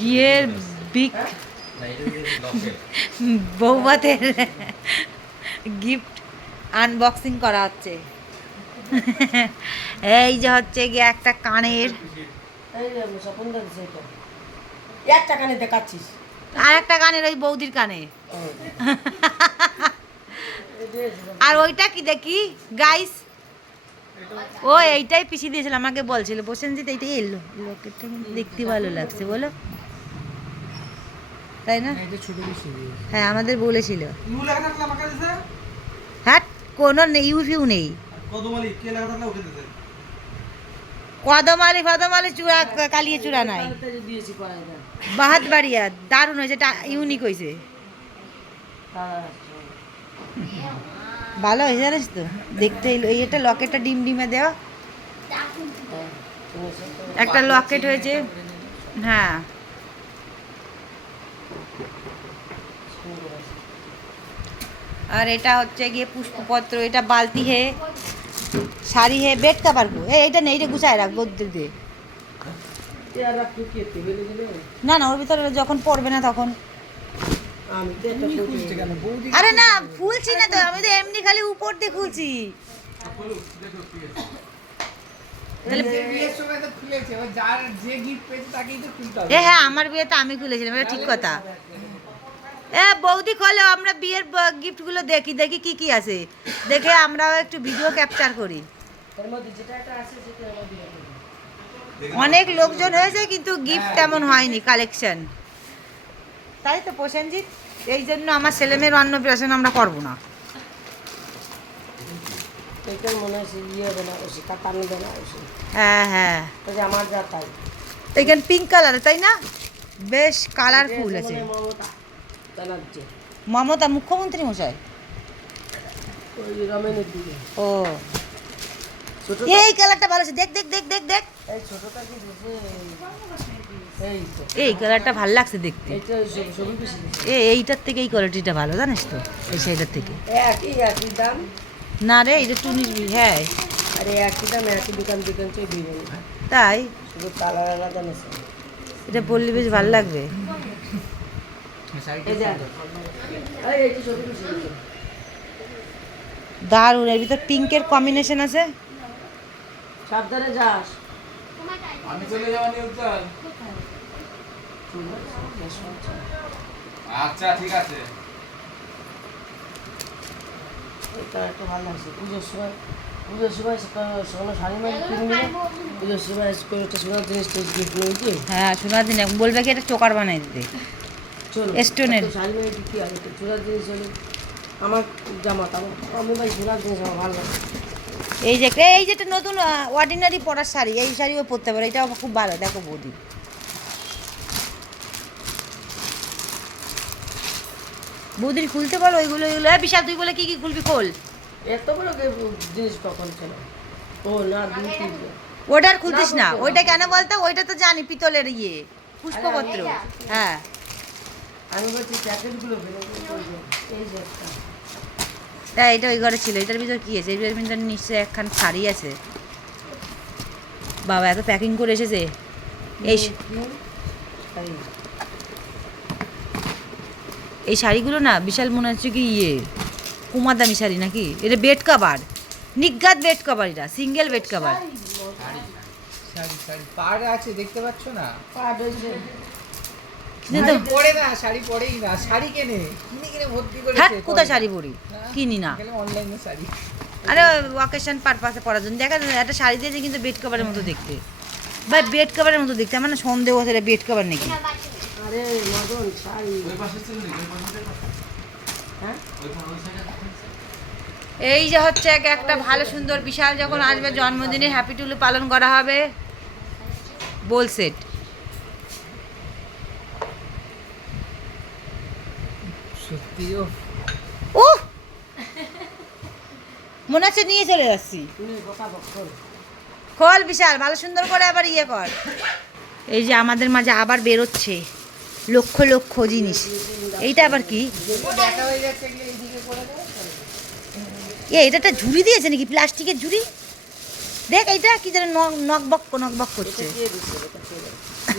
গিয়ের big বৌভাতের gift unboxing করা হচ্ছে। এই যে হচ্ছে গিয়ে একটা কানের, একটা কানে দেখাচ্ছিস আর একটা কানের ওই বৌদির কানে, আর ওইটা কি দেখি গাইস, ও এইটাই পিছিয়ে দিয়েছিল, আমাকে বলছিল প্রসেনজিৎ এইটাই এলো, লকেটটা কিন্তু দেখতে ভালো লাগছে বলো, তাই না? হ্যাঁ আমাদের বলেছিল। হ্যাঁ কোনো ইউফিউ নেই, কদমালি ফদমালি চূড়া কালিয়ে চূড়া নাই, বাহাত বাড়িয়া দারুণ হয়েছে, এটা ইউনিক হয়েছে, ভালো হয়েছে জানিস তো দেখতে। এই এটা লকেটটা ডিম ডিমে দেওয়া, একটা লকেট হয়েছে। হ্যাঁ আর এটা হচ্ছে গিয়ে পুষ্পপত্র, এটা বালতি হে, শাড়ি হে, বেড কাভার গো, এইটা নেই, এটা গুছায় রাখ বদ্যুর দিয়ে। না না ওর ভিতরে যখন পড়বে না তখন, আরে না খুলছি না তো আমি, তো এমনি খালি উপর দিয়ে খুলছি। হ্যাঁ আমার বিয়েতে আমি খুলেছিলাম, এটা ঠিক কথা। বৌদি খোলো, আমরা বিয়ের গিফটগুলো দেখি দেখি কি কি আছে, দেখে আমরাও একটু ভিডিও ক্যাপচার করি। অনেক লোকজন হয়েছে কিন্তু গিফট তেমন হয়নি কালেকশন, তাই তো প্রসেনজিৎ, এই জন্য আমার ছেলেমেয়ের অন্নপ্রাশন আমরা করবো না। হ্যাঁ হ্যাঁ এখানে পিঙ্ক কালার, তাই না? বেশ কালারফুল আছে। মমতা মুখ্যমন্ত্রী মশাই, ও এই কালারটা ভালো আছে, দেখ দেখ দেখ দেখ দেখ, এই কালারটা ভালো লাগছে দেখতে, এইটার থেকে এই কোয়ালিটিটা ভালো জানিস তো, এই শাড়িটার থেকে। না রে এটা টুনিশ, হ্যাঁ আরে একই দাম, একই দোকান তাই শুধু কালার আলাদা না, এটা পরলে বেশ ভালো লাগবে। দারুণ, এর ভিতর পিঙ্কের কম্বিনেশন আছে। সাবধানে যাস, আমি চলে যাওয়ানি উত্তর। আচ্ছা ঠিক আছে। এটা একটা ভালো আছে, পুজোর সময় সোনা শাড়ি মাড়ি কিনবি না, পুজোর সময় একটা সোনার জিনিস গিফট নিয়েছি। হ্যাঁ সোনার দিন বলবে কি এটা চোকার বানাই দিতে, চলো স্টোনের শাড়ি মাড়ি কি আর একটা সোনার জিনিস হলে আমার জামাত, আমি ভাই সোনার জিনিস আমার ভালো লাগে। এই যে একটা নতুন অর্ডিনারি পরার শাড়ি, এই শাড়িও পরতে পারে, এটা খুব ভালো, দেখো বৌদি। বৌদির খুলতে বলো ওইগুলো, এগুলো বিশাল, তুই বলে কি কি খুলবি খোল। এত বড় জিনিস কখন ছিল, ও না ওটা আর খুলতিস না, ওইটা কেন বলতো, ওইটা তো জানি পিতলের ইয়ে পুষ্পপত্র। হ্যাঁ আমি বলছি প্যাকেটগুলো এই যে তাই এটা ওই ঘরে ছিল, এটার ভিতর কি আছে, এটার ভিতর নিশ্চয়ই একখান শাড়ি আছে। বাবা এত প্যাকিং করে এসেছে, এই শাড়িগুলো না বিশাল মনে হচ্ছে কি ইয়ে কুমার দামি শাড়ি নাকি, এটা বেড কাভার, নিজ্ঞাত বেড কাভার, এটা সিঙ্গেল বেড কাভার। পাড় আছে দেখতে পাচ্ছ না, কিন্তু পরে না শাড়ি পরেই না, শাড়ি কিনে ভর্তি করে। হ্যাঁ কোথায় শাড়ি পরি, কিনি না, অনলাইনে শাড়ি। আরে ওকেশন পারপাসে পরার জন্য দেখা যায়, একটা শাড়ি দিয়েছে কিন্তু বেড কাভারের মতো দেখতে, ভাই বেড কাভারের মতো দেখতে, আমার না সন্দেহ আছে এটা বেড কাভার নাকি। আরে মদন শাড়ি এই যে হচ্ছে একটা ভালো সুন্দর বিশাল যখন আসবে জন্মদিনে হ্যাপি টুলু পালন করা হবে, বোল সেট। সত্যিও ও মনে হচ্ছে নিয়ে চলে যাচ্ছি, খোল বিশাল ভালো সুন্দর করে আবার ইয়ে কর। এই যে আমাদের মাঝে আবার বেরোচ্ছে লক্ষ লক্ষ জিনিস, এইটা আবার কি, দেখা হয়ে যাচ্ছে, এইদিকে করে এটা একটা ঝুড়ি দিয়েছে নাকি, প্লাস্টিকের ঝুড়ি, দেখ এইটা কি যেন নকবক নকবক করছে।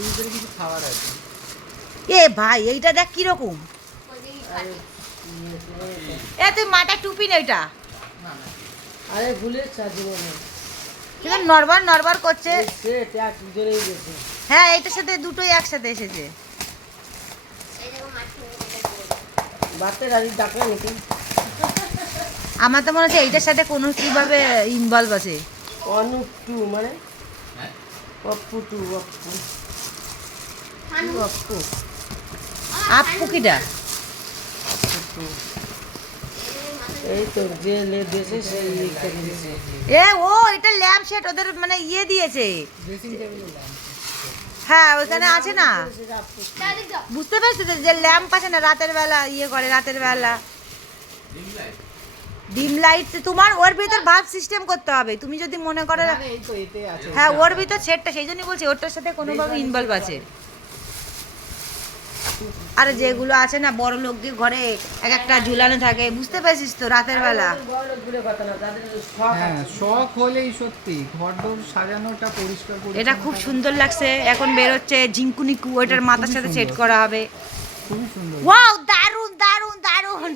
ভিতরে কিছু খাবার আছে। এ ভাই এইটা দেখ কিরকম। আরে এ তুই মাথায় টুপি না এটা না না আরে ভুলে জীবনে কিন্তু নরবার নরবার করছে। সেট একজনেই গেছে। হ্যাঁ এইটার সাথে দুটোই একসাথে এসেছে। বাচ্চার আর ডাকলে নাকি আমার তো মনে হচ্ছে এইটার সাথে কোনো কিভাবে ইনভলভ আছে। অনুপ টু মানে হ্যাঁ অপ্পু টু অপ্পু অপ্পু আপু কিটা টু এই তো যে দেশে সেই লিখতে দিয়েছে। এ ও এটা ল্যাম্প সেট ওদের মানে ইয়ে দিয়েছে। ড্রেসিং টেবিল হ্যাঁ ওইখানে আছে না, সেটা আপু বুঝতে পারছো তো যে ল্যাম্প আছে না রাতের বেলা ইয়ে করে রাতের বেলা ডিম লাইট তোমার ওর ভিতর ভাব সিস্টেম করতে হবে তুমি যদি মনে করো। এই তো এতে আছে। হ্যাঁ ওর ভিতর সেটটা সেই জন্যই বলছি ওটার সাথে কোনোভাবে ইনভলভ আছে। আরে যেগুলো আছে না বড় লোকদের ঘরে এক একটা ঝুলানো থাকে বুঝতে পারছিস তো রাতের বেলা। বড় লোকগুলো কথা না তাদের শখ হ্যাঁ আছে। শখ হলেই সত্যি ঘরদোর সাজানোটা পরিষ্কার এটা খুব সুন্দর লাগছে এখন বেরোচ্ছে ঝিঙ্কুনিকু ওইটার মাথার সাথে সেট করা হবে। খুবই সুন্দর। ওয়াও দারুন দারুন দারুন।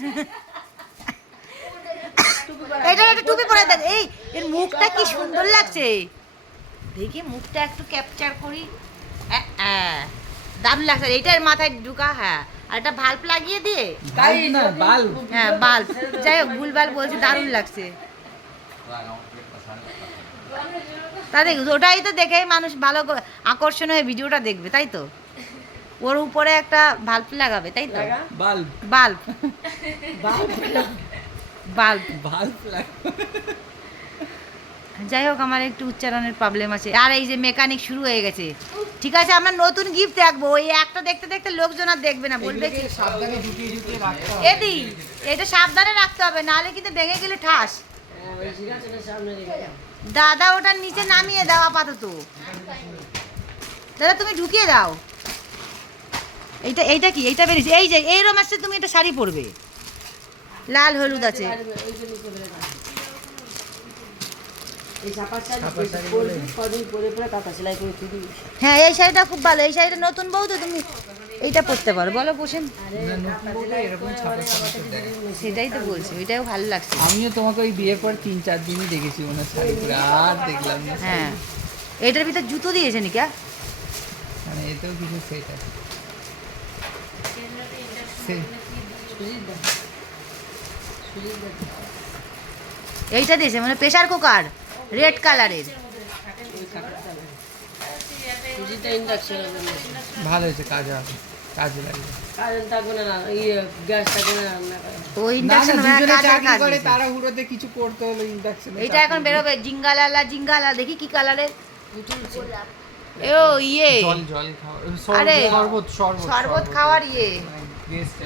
এটা একটা টুপি পরে দেখ এই এর মুখটা কি সুন্দর লাগছে দেখি মুখটা একটু ক্যাপচার করি। দারুণ লাগছে এইটার মাথায় ঢুকা। হ্যাঁ আর একটা ভাল্ব লাগিয়ে দিয়ে তাই না বাল্ব হ্যাঁ বাল্ব যাই হোক ভুলভাল বলছি দারুণ লাগছে। তা দেখ ওটাই তো দেখে মানুষ ভালো আকর্ষণ হয়ে ভিডিওটা দেখবে তাই তো ওর উপরে একটা ভাল্ব লাগাবে তাই তো লাগা bulb bulb bulb bulb. Bulb যাই হোক আমার একটু উচ্চারণের প্রবলেম আছে। আর এই যে মেকানিক শুরু হয়ে গেছে ঠিক আছে আমরা নতুন গিফট দেখবো ওই একটা দেখতে দেখতে লোকজন আর দেখবে না বলবে কি সাবধানে ঢুকিয়ে ঢুকিয়ে রাখতে হবে। এদি এটা সাবধানে রাখতে হবে নাহলে কিন্তু ভেঙে গেলে ঠাস। ওই সিংহাসনের সামনে রেখে দাও। দাদা ওটার নিচে নামিয়ে দাও আপাতত। দাদা তুমি ঢুকিয়ে দাও। এইটা এইটা কি এইটা বেরিয়েছে এই যে এইরকম আসছে তুমি একটা শাড়ি পরবে লাল হলুদ আছে। ওই যে নিচে বেরে দাও। এই ছাপার শাড়ি ছাপার শাড়ি পরবি, বলে। কদিন পরে পরে কাঁথা সেলাই করে তুই দিবি। হ্যাঁ এই শাড়িটা খুব ভালো এই শাড়িটা নতুন বউ তো তুমি এইটা পরতে পারো বলো পোষেন। না, নতুন বউকে এরকম ছাপা ছাপা করে দেয়। সেটাই তো বলছি ওইটাও ভালো লাগছে। আমিও তোমাকে ওই বিয়ের পর 3-4 দিনই দেখেছি ওনার শাড়ি পরে আর দেখলাম না। হ্যাঁ এটার ভিতর জুতো দিয়েছে নিকা। মানে এতেও কিছু সেট আছে। সে- সুজিত দা সুজিত দা এইটা দিয়েছে মানে প্রেসার কুকার রেড কালারের। সুজিতটা ইন্ডাকশন ভালো হয়েছে কাজে লাগবে। কারেন্ট থাকবে না ইয়ে গ্যাস থাকবে না রান্না করে। ও না না ইন্ডাকশন দুজনে কাজের চাকরি কাজ করে দিয়েছে। তারা হুড়োতে কিছু করতে হলো ইন্ডাকশনে। এইটা এখন বেরোবে জিঙ্গালালা জিঙ্গালা দেখি কি কালারের। উঠুলছে। ও ইয়ে জল খাওয়া আরে, শরবত শরবত খাওয়ার ইয়ে গেস্ট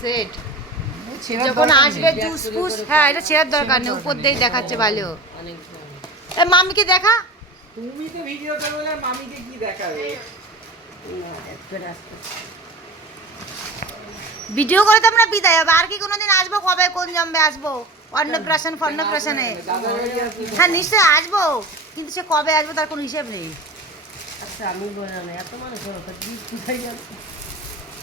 সেট ছেঁড়ার যখন দরকার আসবে নেই। জুস ফুস হ্যাঁ এটা ছেড়ার দরকার নেই উপর দিয়ে দেখাচ্ছে ভালো। অনেক এ মামিকে দেখা তুমি তো ভিডিও করবে বলে মামিকে কি দেখাবে? একটু আসতে ভিডিও করে তো আমরা বিদায় হবে আর কি কোনোদিন আসবো কবে কোন জন্মে আসবো অন্নপ্রাশন ফন্নপ্রাশনে। হ্যাঁ নিশ্চয়ই আসবো কিন্তু সে কবে আসবো তার কোনো হিসেব নেই। আচ্ছা আমি বলে না এত মানুষ হলো তা কি কোথায় গেল?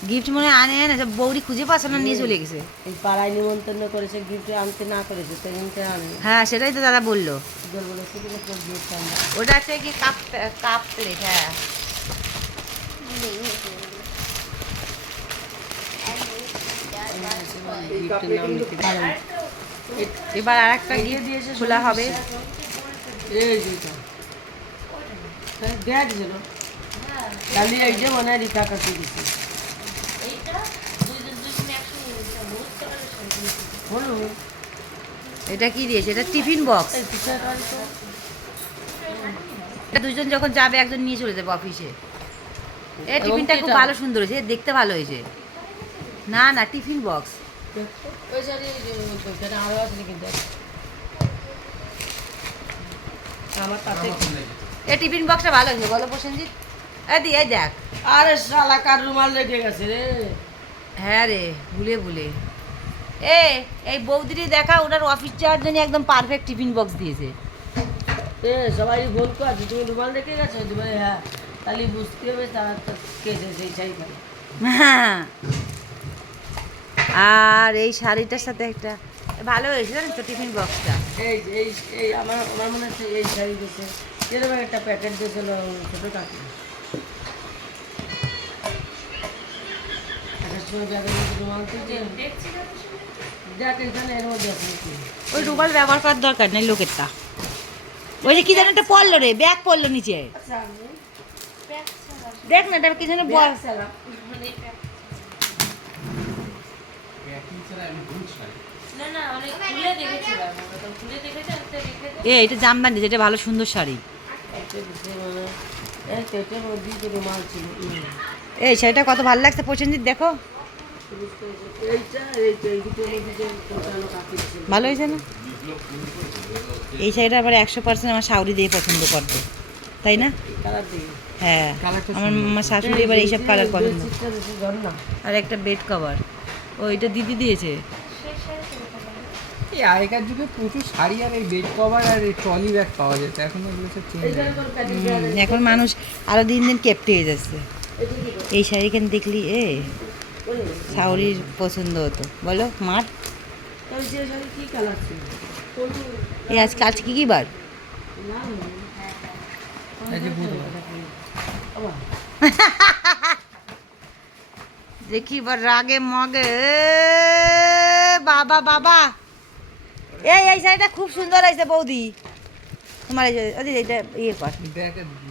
গিফট মনে আনে না সব বৌরি খুঁজে পাচ্ছে না নিয়ে চলে গেছে। এই পাড়ায় নিমন্ত্রণ করেছে গিফট আনতে না করেছে সেদিনকে আনে হ্যাঁ সেটাই তো দাদা বললো জল বলে সেদিকে তোর গিফট আনবে ওটা হচ্ছে কি কাপ কাপ প্লেট হ্যাঁ গিফটের নাম লিখে দাঁড়ান এবার আর একটা গিফট খোলা হবে। এই যেটা দেয়া দিছিল কালি এই যে মনে হয় রিকা কাছে দিচ্ছে বলো এটা কি দিয়েছে এটা টিফিন বক্স। এই পিছনে কালি তো এটা দুজন যখন যাবে একজন নিয়ে চলে যাবে অফিসে। এই টিফিনটা খুব ভালো সুন্দর হয়েছে দেখতে ভালো হয়েছে। না না টিফিন বক্স ওই সারি ওইখানে আরো আছে কিন্তু আমার তাতে এই টিফিন বক্সটা ভালো হয়েছে বলো প্রসেনজিৎ। এই এই দেখ আরে শালা কার রুমাল রেখে গেছে রে হ্যাঁ রে ভুলে ভুলে এই বৌদিটি দেখা ওনার অফিস যাওয়ার জন্য একদম পারফেক্ট টিফিন বক্স দিয়েছে। এ সবাই বলতো আছে তুমি রুমাল রেখে গেছো তুমি হ্যাঁ খালি বুঝতে হবে তারা তো কেছে সেই শাড়ি পরে। হ্যাঁ আর এই শাড়িটার সাথে একটা ভালো হয়েছে জানেন তো টিফিন বক্সটা। এই এই এই আমার মনে হচ্ছে এই শাড়ি দিয়েছে এরকম একটা প্যাকেট দিয়েছিল ছোটো কাকি একটা সময় ব্যাগের মধ্যে রুমাল থেকে দেখ এখানে এর মধ্যে আছে নাকি ওই রুমাল ব্যবহার করার দরকার নেই লোকেরটা। ওই যে কি যেন একটা পড়লো রে, ব্যাগ পড়লো নিচে, দেখ না এটা কি যেন বল। এ এটা জামদানি, যেটা ভালো সুন্দর শাড়ি। রুমাল ছিল এই শাড়িটা কত ভালো লাগছে প্রসেনজিৎ, দেখো এইটা এইটা এই দুটোর মধ্যে যে কোটানো কাকি ছিল ভালো হয়েছে না? এই শাড়িটা আবার 100% আমার শাউরি দিয়ে পছন্দ করতো, তাই না? কালার দিয়ে হ্যাঁ কালারটা আমার শাশুড়ি এবার এইসব কালার পছন্দ। বেডশিটটা দিয়েছে ঝর্ণা আর একটা বেড কভার ওইটা দিদি দিয়েছে। এই আগেকার যুগে প্রচুর শাড়ি আর এই বেড কভার আর এই ট্রলি ব্যাগ পাওয়া যেত, এখন ওগুলো সব চেঞ্জ এইখানে তোর প্যাকেট এখন মানুষ আরো দিন দিন কেপটে হয়ে যাচ্ছে। এই শাড়িখান দেখলি শাউরির পছন্দ হতো, বলো মার। তবে সে শাড়ি কি কালার ছিল এই আজকে আজকে কি বার? এই যে বুধবার। বাবা দেখি বার রাগে মগে বাবা বাবা। এই শাড়িটা খুব সুন্দর হয়েছে বৌদি তোমার। এই যে এটা ইয়ে কর,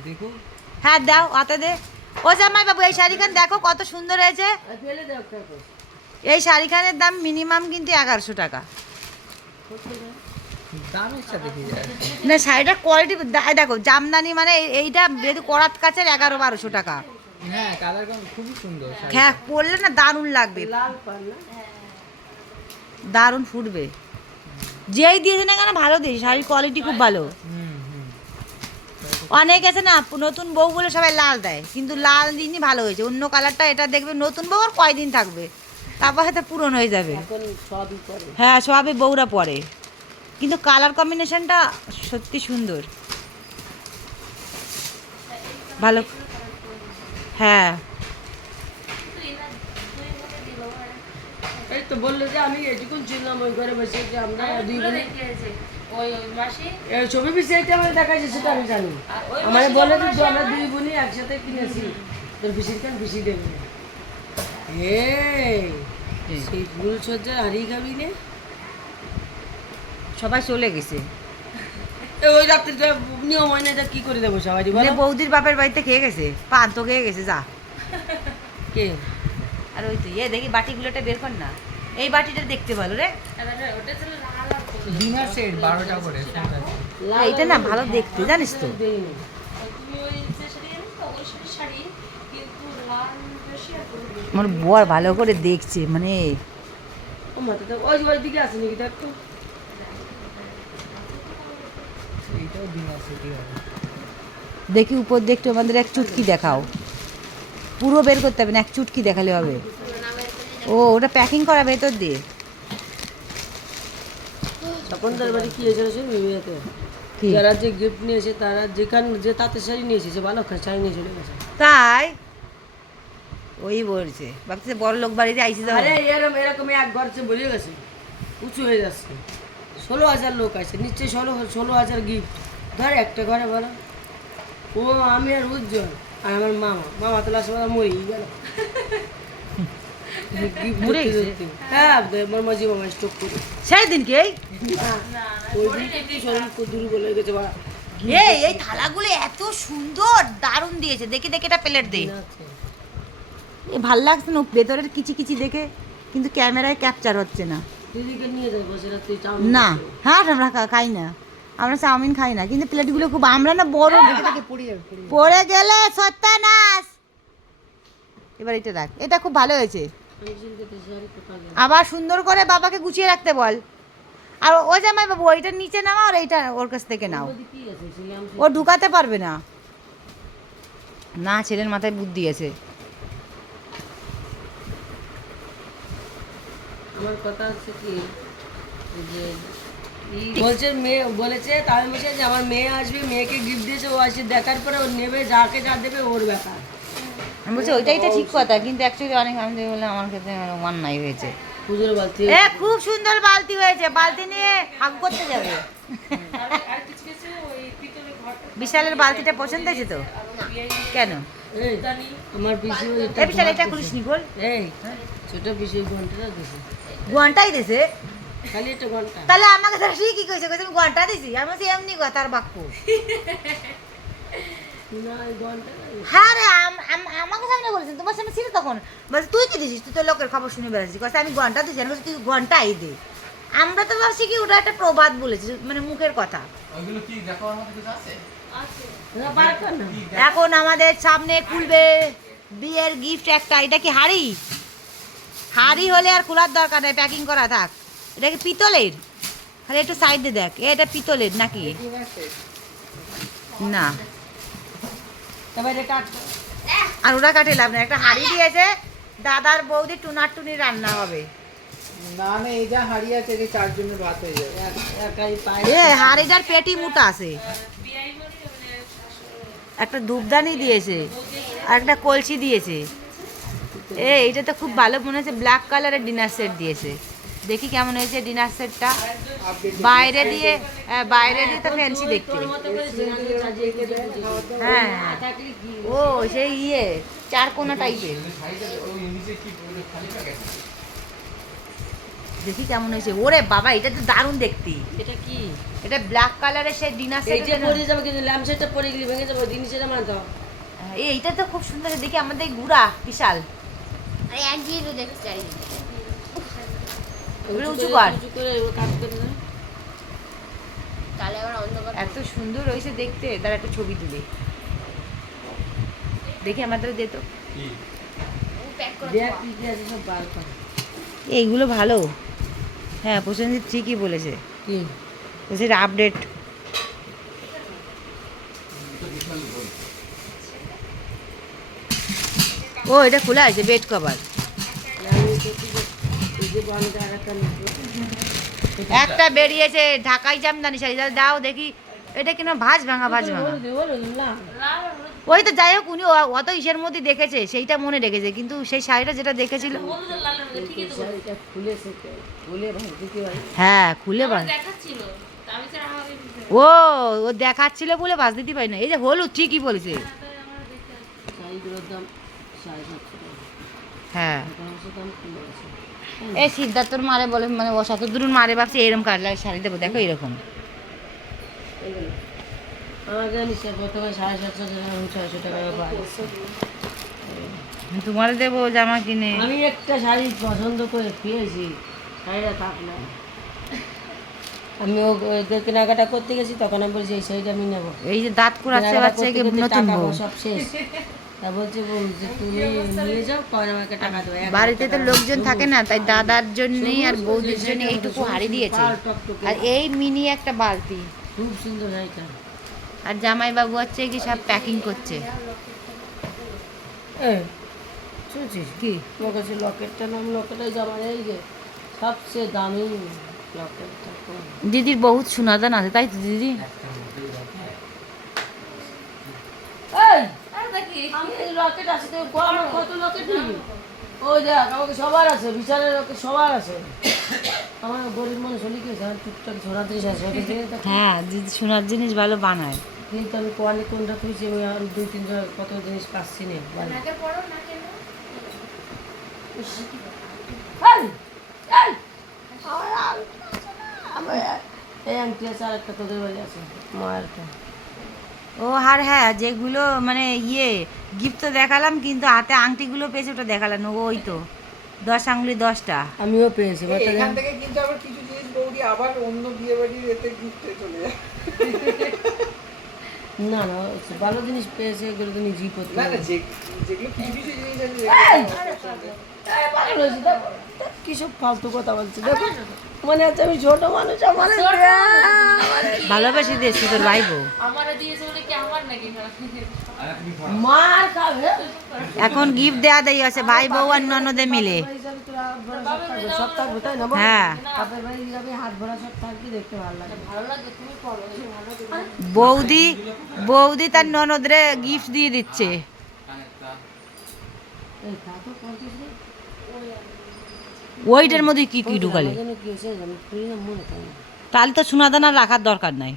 দেখো হ্যাঁ দাও হাতে দে। ও জামাই বাবু এই শাড়িখান দেখো কত সুন্দর হয়েছে। আর ফেলে দাও কাকু এই শাড়িখানের দাম মিনিমাম কিন্তু 1100 টাকা। দামের সাথে কি যায়? না শাড়িটার কোয়ালিটি দেখো, জামদানি মানে এইটা যেহেতু করাত কাছের 1100-1200 টাকা। হ্যাঁ কালার খুবই সুন্দর শাড়ি। হ্যাঁ পরলে না দারুণ লাগবে, লাল পাল না দারুণ ফুটবে। যেই দিয়েছে না কেন ভালো দিয়েছে, শাড়ির কোয়ালিটি খুব ভালো। হুম হুম। অনেক আছে না নতুন বউ বলে সবাই লাল দেয়, কিন্তু লাল দিনই ভালো হয়েছে। অন্য কালারটা এটা দেখবে নতুন বউ আর কয়দিন থাকবে, তারপর হয়তো পুরনো হয়ে যাবে। এখন সবই করে হ্যাঁ সবই বউরা পরে, কিন্তু কালার কম্বিনেশনটা সত্যি সুন্দর, ভালো। হ্যাঁ এই তো বললো যে আমি এটুকুন ছিলাম ওই ঘরে বসে যে আমরা দুই বোনে ছবি বিষয়টা আমার দেখাচ্ছে সেটা আমি জানি। আমার বলে তো আমরা দুই বোনই একসাথে কিনেছি তোর পিসির কান পিসি দেবে সেই ফুল সজ্জা হারিয়ে খাবি নে সবাই চলে গেছে। ওই রাত্রিটা নিয়ম হয় না, এটা কি করে দেবো সবাই বলো বৌদির বাপের বাড়িতে খেয়ে গেছে, পান তো খেয়ে গেছে যা। কে আর ওই তো দেখি বাটিগুলোটা বের কর না, এই বাটিটা দেখতে ভালো রে। ডিনার সেট 12টা করে। এইটা না ভালো দেখতে জানিস তো। দেয়নি আমার বর ভালো করে দেখছে মানে। ও মাথা ওই ওই দিকে আছে নাকি দেখ তো এইটাও ডিনার সেটই হবে। দেখি উপর দেখতে আমাদের এক চুটকি দেখাও, পুরো বের করতে হবে না, এক চুটকি দেখালে হবে। ও ওটা প্যাকিং করা ভেতর দিয়ে। তখন তার বাড়ি কি এসেছে বিয়েতে কি? যারা যে গিফট নিয়েছে তারা যেখানে যে তাতে শাড়ি নিয়েছে সে ভালো শাড়ি নিয়ে চলে গেছে। তাই ওই বলছে, ভাবছে বড় লোক বাড়িতে আইসি তো। আরে এরকম এরকম এক ঘর সে বলে গেছে উঁচু হয়ে যাচ্ছে 16,000 লোক আছে নিচে 16,000 গিফট ধর একটা ঘরে বলো। ও আমি আর উজ্জ্বল আর আমার মামা তো লাস্ট মরেই গেল মরে গেছে? হ্যাঁ আমার মাঝি মামা স্টক করে সেই দিনকে ওই দিনকে কি শরীর কদুর বলে গেছে বা এই থালাগুলো এত সুন্দর দারুণ দিয়েছে, দেখি দেখি এটা প্লেট দে। এ ভাল লাগছে না ভেতরের কিচি কিচি দেখে, কিন্তু ক্যামেরায় ক্যাপচার হচ্ছে না। দিদিকে নিয়ে যাই বসে রাত্রি না হ্যাঁ আমরা খাই না, আমরা চাউমিন খাই না, কিন্তু প্লেটগুলো খুব আমরা না বড় পড়ে গেলে সত্যানাশ। এবার এটা রাখ, এটা খুব ভালো হয়েছে। আবার সুন্দর করে বাবাকে গুছিয়ে রাখতে বল। আর ও জামাই বাবু ওইটার নিচে নাও আর এইটা ওর কাছ থেকে নাও, ও ঢুকাতে পারবে না। না ছেলের মাথায় বুদ্ধি আছে। আমার কথা হচ্ছে কি যে বলছে মেয়ে বলেছে, তাই বলছে যে আমার মেয়ে আসবে, মেয়েকে গিফট দিয়েছে, ও আসে দেখার পরে ও নেবে, যাকে যা দেবে ওর ব্যাপার। আমি বলছি ওইটাই তো ঠিক কথা, কিন্তু অ্যাকচুয়ালি অনেক আমি বললাম আমার ক্ষেত্রে অন্যায় হয়েছে। পুজোর বালতি এ খুব সুন্দর বালতি হয়েছে, বালতি নিয়ে হাগ করতে যাবে। বিশালের বালতিটা পছন্দ হয়েছে তো? কেন? এই, আমার পিসি এ বিশাল এটা খুলিসনি বল। এই ছোট পিসি ঘন্টাটা দিছে, ঘন্টাই দিছে? খালি একটা ঘন্টা। তাহলে আমাকে তো ঠিকই কইছে, কইছে আমি ঘন্টা দিছি। আমি বলছি এমনি কথার বাক্য। না এই ঘন্টা হ্যাঁ রে, আমাকে সামনে বলেছেন, তোমার সামনে ছিল তখন। বলছে তুই কি দিছিস? তুই তো লোকের খবর শুনে বেড়াচ্ছিস। কইছে আমি ঘন্টা দিছি। আমি বলছি তুই ঘন্টাই দে। আমরা তো ভাবছি কি ওটা একটা প্রবাদ বলেছে, মানে মুখের কথা। ওইগুলো কি দেখার মতো কিছু আছে? না বার কর না। এখন আমাদের সামনে খুলবে বিয়ের গিফট একটা। এটা কি হাড়ি? হাড়ি হলে আর খোলার দরকার নেই, প্যাকিং করা থাক। এটা কি পিতলের? আরে একটু সাইডে দেখ, এটা পিতলের নাকি? না, তবে এটা কাট। আর ওরা কাটে লাভ না। একটা হাড়ি দিয়েছে, দাদার বৌদি টুনার টুনি রান্না হবে। না না, এই যা হাড়ি আছে এই 4 জনের ভাত হয়ে যাবে। একাই পায়। এ হাড়িটার পেটি মোটা আছে। একটা ধূপদানি দিয়েছে আর একটা কলসি দিয়েছে। এইটা তো খুব ভালো মনে হচ্ছে, ব্ল্যাক কালারের ডিনার সেট দিয়েছে। দেখি কেমন হয়েছে ডিনার সেটটা। বাইরে দিয়ে তো ফ্যান্সি দেখতে। হ্যাঁ, ও সেই চার কোনা টাইপের। দেখি কেমন হয়েছে। ওরে বাবা, এটা তো দারুণ দেখতে। এটা কি? এটা ব্ল্যাক কালারের সেই ডিনার এই যে সেট। পড়ে যাবে, কিন্তু ল্যাম্প সেটটা পড়ে গেলে ভেঙে যাবে, জিনিস এটা মানে তো। এইটা তো খুব সুন্দর দেখি। আমাদের গুড়া বিশাল। আরে এক দিয়ে তো দেখতে চাই। এগুলো উঁচু কর। উঁচু করে ও কাজ করে না। তাহলে আবার অন্ধকার এত সুন্দর হয়েছে দেখতে। তার একটা ছবি তুলে দেখি আমাদের দে তো। প্যাক করে দেখ কি কি আছে সব বার কর। এইগুলো ভালো। হ্যাঁ, প্রসেনজিৎ ঠিকই বলেছে। কি? বলছে আপডেট। ও এটা খোলা আছে, বেড কভার। এই যে বন্ধ আর একটা নিচে। একটা বেরিয়েছে ঢাকাই জামদানি শাড়ি। দাও দেখি। এটা কিনা ভাঁজ ভাঙা। হলুদ না। ওই তো যাই হোক, উনি অত ইসের মধ্যে দেখেছে, সেইটা মনে রেখেছে, কিন্তু সেই শাড়িটা যেটা দেখেছিল। শাড়িটা খুলেছে তো, খুলে ভাই দিতে ভাই। হ্যাঁ, খুলে ভাঁজ। ও ও দেখাচ্ছিল বলে ভাঁজ দিতে পারি না। এই যে হলুদ, ঠিকই বলেছে। শাড়িগুলোর দাম 750 টাকা। হ্যাঁ, এটার দাম কমে গেছে। এই সিদ্ধার্থর মারে বলে, মানে ও শতদ্রুর মারে ভাবছি এরকম কালার শাড়ি দেবো। দেখো এরকম। এগুলো আমার জানি সে প্রথমে 750 টাকা, 600 টাকা পাইছে। তোমার দেবো জামা কিনে। আমি একটা শাড়ি পছন্দ করে পেয়েছি, শাড়িটা থাক না। আমি ওদের কেনাকাটা করতে গেছি, তখন আমি বলছি এই শাড়িটা আমি নেবো। এই যে দাঁত কুড়াচ্ছে বাচ্চাকে নতুন টাকা বউ। সব শেষ। তা বলছে বউ যে তুমি নিয়ে যাও, পরে আমাকে টাকা দেবো। বাড়িতে তো লোকজন থাকে না, তাই দাদার জন্যই আর বৌদির জন্য এইটুকু হাড়ি দিয়েছে, আর এই মিনি একটা বালতি। খুব সুন্দর শাড়িটা। আর জামাই বাবু হচ্ছে কি সব প্যাকিং করছে। শুনছিস কি তোমার কাছে লকেটটা নাম? লকেটের জামা এই যে সবচেয়ে দামি লকেটটা। দিদির বহুত সোনাদান আছে, তাই তো দিদি? এই লকেট আছে তো, আমার কত লকেট নিবি? ওই দেখ আমাকে সবার আছে, বিশালের লকেট সবার আছে। আমার গরিব মানুষ হলে কি হয়েছে, টুকটাক সোনার জিনিস আছে, হ্যাঁ, দিদি সোনার জিনিস ভালো বানায়। কিন্তু আমি কোয়ালি কোনটা খুঁজছি, ওই আর 2-3 কত জিনিস পাচ্ছি না। নাকে পড়ো না কেন? এই আংটি আছে, আর একটা তোদের বাড়ি আছে মায়েরটা। ও আর হ্যাঁ, যেগুলো মানে গিফট তো দেখালাম, কিন্তু হাতে আংটিগুলো পেয়েছে ওটা দেখালাম না। ওই তো 10 আঙ্গুলি 10টা। আমিও পেয়েছি। এখান থেকে কিন্তু আবার কিছু জিনিস বৌদি আবার অন্য বিয়ে বাড়ির এতে গিফটে চলে যায়। না না, ভালো জিনিস পেয়েছে, এগুলো তো নিজেই করতে না না, হবে। যেগুলো কিছু কিছু জিনিস আছে কি সব ফালতু কথা বলছি, দেখো মনে হচ্ছে আমি ছোট মানুষ। আমার ভালোবেসে দিয়েছি তোর ভাই বউ। মার খাবে। এখন গিফট দেয়া দেই আছে ভাই বউ আর ননদে মিলে। হাত ভরা সব থাকবে, সব থাকবে তাই না বল? হ্যাঁ বাপের বাড়ি যাবে হাত ভরা সব থাকবে, দেখতে ভালো লাগে। ভালো লাগে তুমি করো ভালো লাগে বৌদি বৌদি তার ননদরে গিফট দিয়ে দিচ্ছে। এই তা তো করতিস রে। ওইটার মধ্যে কি কি ঢুকালে? আমার জন্য কি হয়েছে আমি করি না মনে তাই না। তাহলে তো সোনাদানা রাখার দরকার নাই,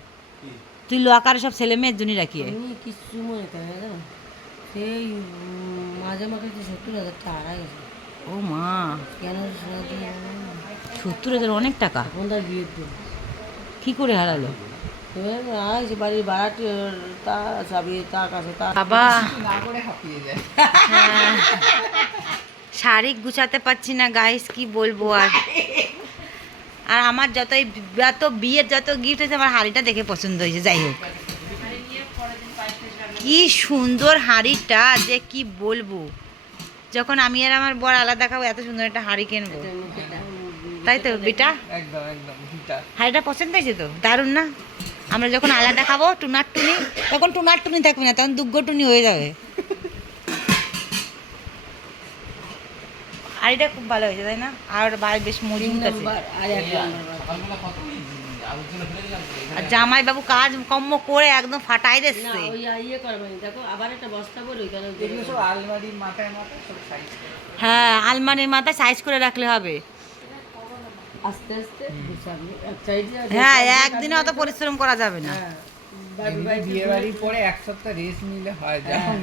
তুই লকারে সব ছেলে মেয়ের জন্য রাখিয়ে। আমি কিছু মনে করি না জানো, সেই মাঝে মাঝে যে 70,000 টাকা হারা গেছে। ও মা, কেন শোনা দিয়ে 70,000 অনেক টাকা, এখন তার বিয়ের দিন কি করে হারালো? এবার আইসি বাড়ির ভাড়াটি তা চাবি তার কাছে তা বাবা না করে হাঁপিয়ে যায়। হ্যাঁ। শাড়ি গুছাতে পারছি না গাইস, কি বলবো আর। আর আমার যত বিয়ের যত গিফট হয়েছে আমার হাড়িটা দেখে পছন্দ হয়েছে। যাই হোক, কি সুন্দর হাড়িটা যে কি বলবো। যখন আমি আর আমার বর আলাদা খাবো এত সুন্দর একটা হাড়ি কিনবো, তাই তো বেটা? একদম একদম ভিটা। হাড়িটা পছন্দ হয়েছে তো, দারুণ না? আমরা যখন আলাদা খাবো টুনার টুনি, তখন টুনার টুনি থাকবে না, তখন দুগ্গ টুনি হয়ে যাবে। হাড়িটা খুব ভালো হয়েছে তাই না? আর বেশ মজবুত আছে। আর এক নাম্বার সকালবেলা কত আলোচনা ফেলে দিলাম তো, আর জামাই বাবু কাজ কম্ম করে একদম ফাটাই না দিচ্ছে। ওই ইয়ে করবে না, দেখো আবার একটা বস্তা বলি কেন এগুলো সব আলমারির মাথায় মাথায় সব সাইজ। হ্যাঁ, আলমারির মাথায় সাইজ করে রাখলে হবে। আস্তে আস্তে গুছাবি এক সাইডে হ্যাঁ, একদিনে অত পরিশ্রম করা যাবে না। হ্যাঁ বিয়ে বাড়ি পরে এক সপ্তাহ রেস্ট নিলে হয়, যখন